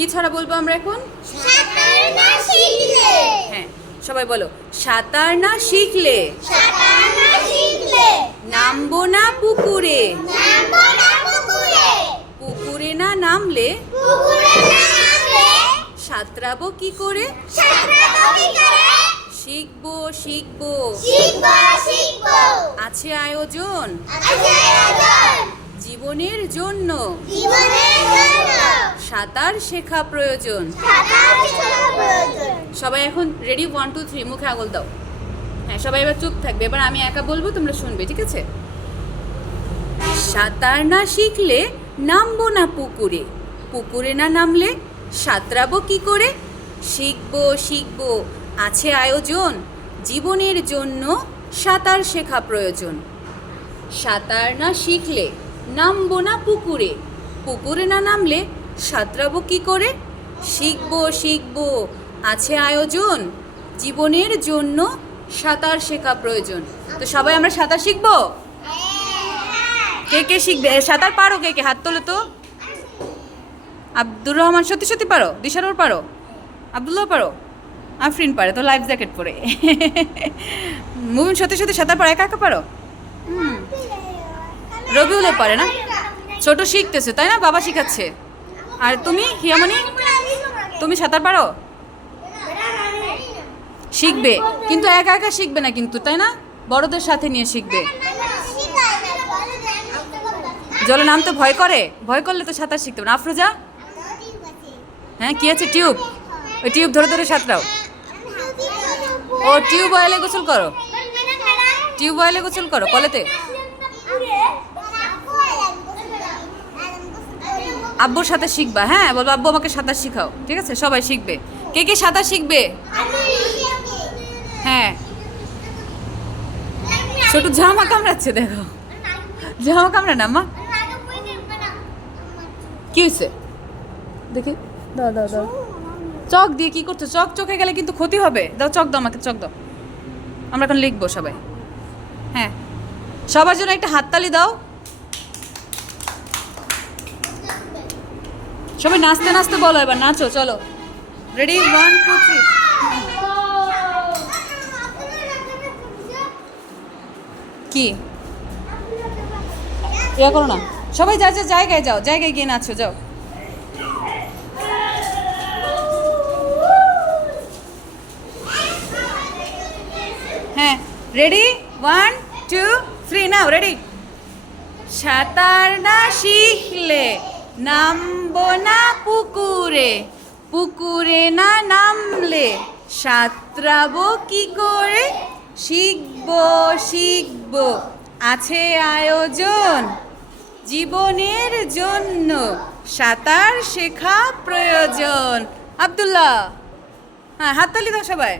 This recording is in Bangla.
কি ছড়া বলবো আমরা এখন? সাঁতার না শিখলে, হ্যাঁ সবাই বলো, সাঁতার না শিখলে সাঁতার না শিখলে নামবো না পুকুরে, নামবো না পুকুরে, পুকুরে না নামলে পুকুরে না নামলে সাঁতরাবো কি করে, সাঁতরাবো কি করে, শিখবো শিখবো শিখবো শিখবো আছে আয়োজন আছে আয়োজন, জীবনের জন্য জীবনের জন্য সাঁতার শেখা প্রয়োজন। সাঁতার শেখা প্রয়োজন। সবাই এখন রেডি, 1 2 3 মুখে আঙুল দাও। হ্যাঁ সবাই এবার চুপ থাকবে, এবার আমি একা বলবো তোমরা শুনবে, ঠিক আছে? সাঁতার না শিখলে নামবো না পুকুরে, পুকুরে না নামলে সাঁতরাবো কি করে, শিখবো শিখবো আছে আয়োজন জীবনের জন্য সাঁতার শেখা প্রয়োজন। সাঁতার না শিখলে নামবো না পুকুরে, পুকুরে না নামলে সাঁতরাবো কি করে, শিখবো শিখবো আছে আয়োজন জীবনের জন্য সাঁতার শেখা প্রয়োজন। তো সবাই আমরা সাঁতার শিখবো? কে কে শিখবে? সাঁতার পারো কে কে? হাত তোলো তো। আব্দুর রহমান সত্যি সত্যি পারো? দিশারুর পারো? আব্দুল্লাহ পারো? আফরিন পারে তো লাইফ জ্যাকেট পরে। মুমিন সত্যি সত্যি সাঁতার পারো? একা একা পারো? রবিউলও পারে না? ছোট শিখতেছে তাই না, বাবা শিখাচ্ছে। আর তুমি হিয়ামনি, তুমি সাঁতার পারো? শিখবে কিন্তু একা একা শিখবে না কিন্তু, তাই না? বড়দের সাথে নিয়ে শিখবে। জলে নামতে ভয় করে? ভয় করলে তো সাঁতার শিখতে পারে না। আফরোজা? হ্যাঁ কি আছে? টিউব, ওই টিউব ধরে ধরে সাঁতরাও। ও টিউব অয়েলে গোসল করো, টিউব অয়েলে গোসল করো কলেতে। আব্বুর সাথে শিখবা, হ্যাঁ বলবো আব্বু আমাকে সাঁতার শিখাও, ঠিক আছে? সবাই শিখবে। কে কে সাঁতার শিখবে? হ্যাঁ ছোট জামা কামড়াচ্ছে, দেখো জামা কামড়া না মা, কি হয়েছে দেখি? দাও দাও দাও, চক দিয়ে কি করছো? চক চোখে গেলে কিন্তু ক্ষতি হবে। দাও চক দাও আমাকে, চক দাও, আমরা এখন লিখবো সবাই। হ্যাঁ সবার জন্য একটা হাততালি দাও। সবাই নাচতে নাচতে বলো, এবার নাচো, চলো। রেডি 1 2 3। কি ইয়া করো না, সবাই যা যা জায়গায় যাও, জায়গায় গিয়ে নাচো, যাও। হ্যাঁ রেডি 1 2 3 নাও, রেডি। সাঁতার না শিখলে নামবো না পুকুরে, পুকুরে না নামলে সাঁতরাবো কি করে, শিখবো শিখবো আছে আয়োজন জীবনের জন্য সাঁতার শেখা প্রয়োজন। আব্দুল্লাহ, হ্যাঁ হাততালি দাও সবাই।